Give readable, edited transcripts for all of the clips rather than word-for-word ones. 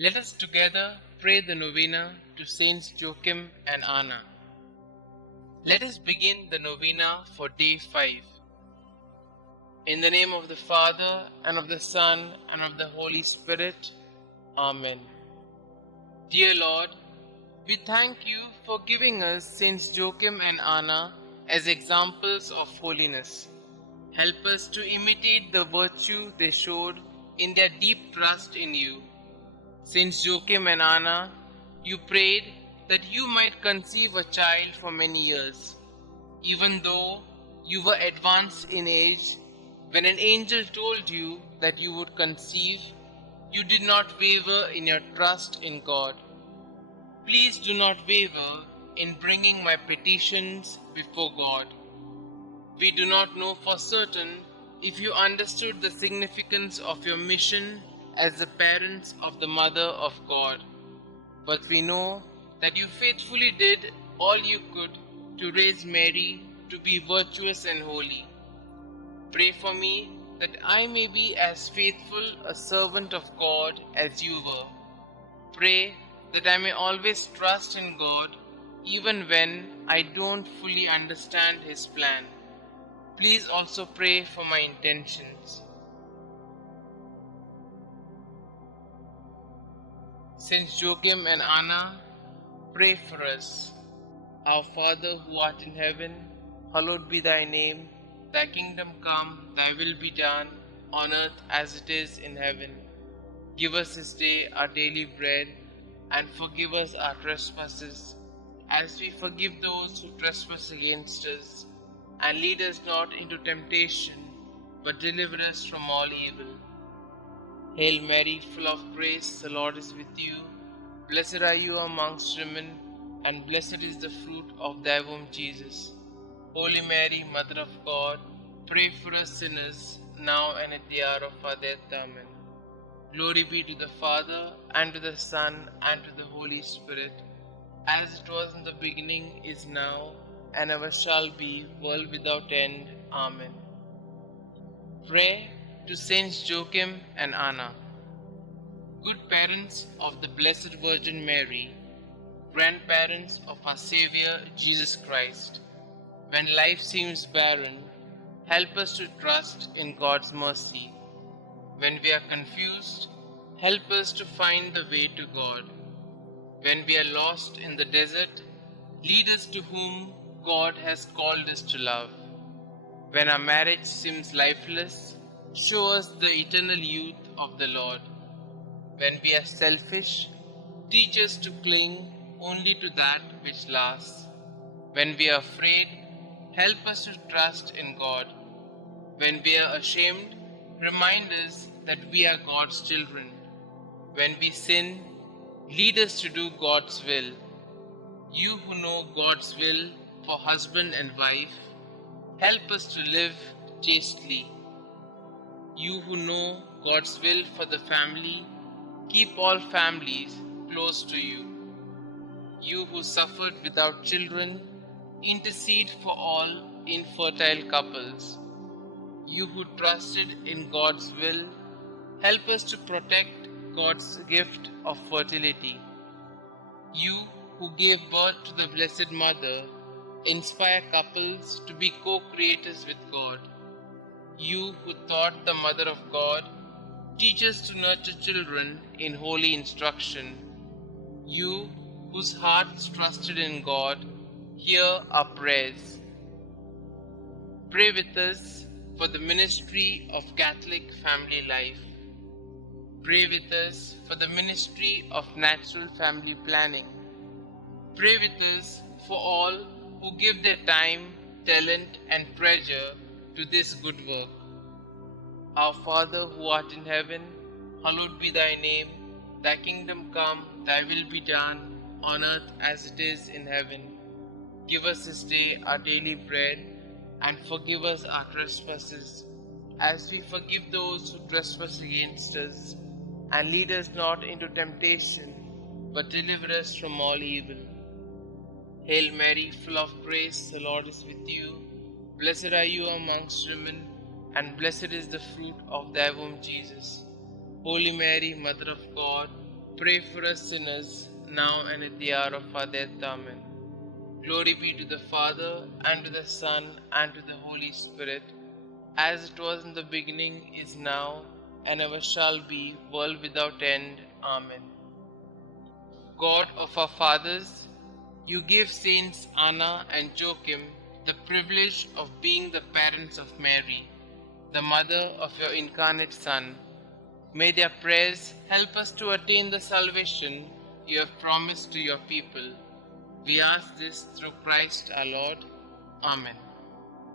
Let us together pray the novena to Saints Joachim and Anna. Let us begin the novena for day 5. In the name of the Father, and of the Son, and of the Holy Spirit. Amen. Dear Lord, we thank you for giving us Saints Joachim and Anna as examples of holiness. Help us to imitate the virtue they showed in their deep trust in you. Saints Joachim and Anna, you prayed that you might conceive a child for many years. Even though you were advanced in age, when an angel told you that you would conceive, you did not waver in your trust in God. Please do not waver in bringing my petitions before God. We do not know for certain if you understood the significance of your mission as the parents of the Mother of God, but we know that you faithfully did all you could to raise Mary to be virtuous and holy. Pray for me that I may be as faithful a servant of God as you were. Pray that I may always trust in God even when I don't fully understand His plan. Please also pray for my intentions. Saints Joachim and Anna, pray for us. Our Father who art in heaven, hallowed be thy name. Thy kingdom come, thy will be done, on earth as it is in heaven. Give us this day our daily bread, and forgive us our trespasses, as we forgive those who trespass against us. And lead us not into temptation, but deliver us from all evil. Hail Mary, full of grace, the Lord is with you. Blessed are you amongst women, and blessed is the fruit of thy womb, Jesus. Holy Mary, Mother of God, pray for us sinners, now and at the hour of our death. Amen. Glory be to the Father, and to the Son, and to the Holy Spirit, as it was in the beginning, is now, and ever shall be, world without end. Amen. Pray to Saints Joachim and Anna. Good parents of the Blessed Virgin Mary, grandparents of our Xavier, Jesus Christ, when life seems barren, help us to trust in God's mercy. When we are confused, help us to find the way to God. When we are lost in the desert, lead us to whom God has called us to love. When our marriage seems lifeless, show us the eternal youth of the Lord. When we are selfish, teach us to cling only to that which lasts. When we are afraid, help us to trust in God. When we are ashamed, remind us that we are God's children. When we sin, lead us to do God's will. You who know God's will for husband and wife, help us to live chastely. You who know God's will for the family, keep all families close to you. You who suffered without children, intercede for all infertile couples. You who trusted in God's will, help us to protect God's gift of fertility. You who gave birth to the Blessed Mother, inspire couples to be co-creators with God. You who taught the Mother of God, teach us to nurture children in holy instruction. You whose hearts trusted in God, hear our prayers. Pray with us for the ministry of Catholic family life. Pray with us for the ministry of natural family planning. Pray with us for all who give their time, talent, and treasure to this good work. Our Father who art in heaven, hallowed be thy name. Thy kingdom come, thy will be done, on earth as it is in heaven. Give us this day our daily bread, and forgive us our trespasses, as we forgive those who trespass against us. And lead us not into temptation, but deliver us from all evil. Hail Mary, full of grace, the Lord is with you. Blessed are you amongst women, and blessed is the fruit of thy womb, Jesus. Holy Mary, Mother of God, Pray for us sinners, now and at the hour of our death. Amen. Glory be to the Father, and to the Son, and to the Holy Spirit, as it was in the beginning, is now, and ever shall be, world without end. Amen. God of our fathers, you gave Saints Anna and Joachim the privilege of being the parents of Mary, the mother of your incarnate Son. May their prayers help us to attain the salvation you have promised to your people. We ask this through Christ our Lord. Amen.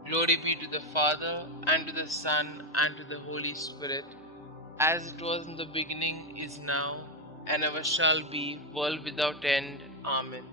Glory be to the Father, and to the Son, and to the Holy Spirit, as it was in the beginning, is now, and ever shall be, world without end. Amen.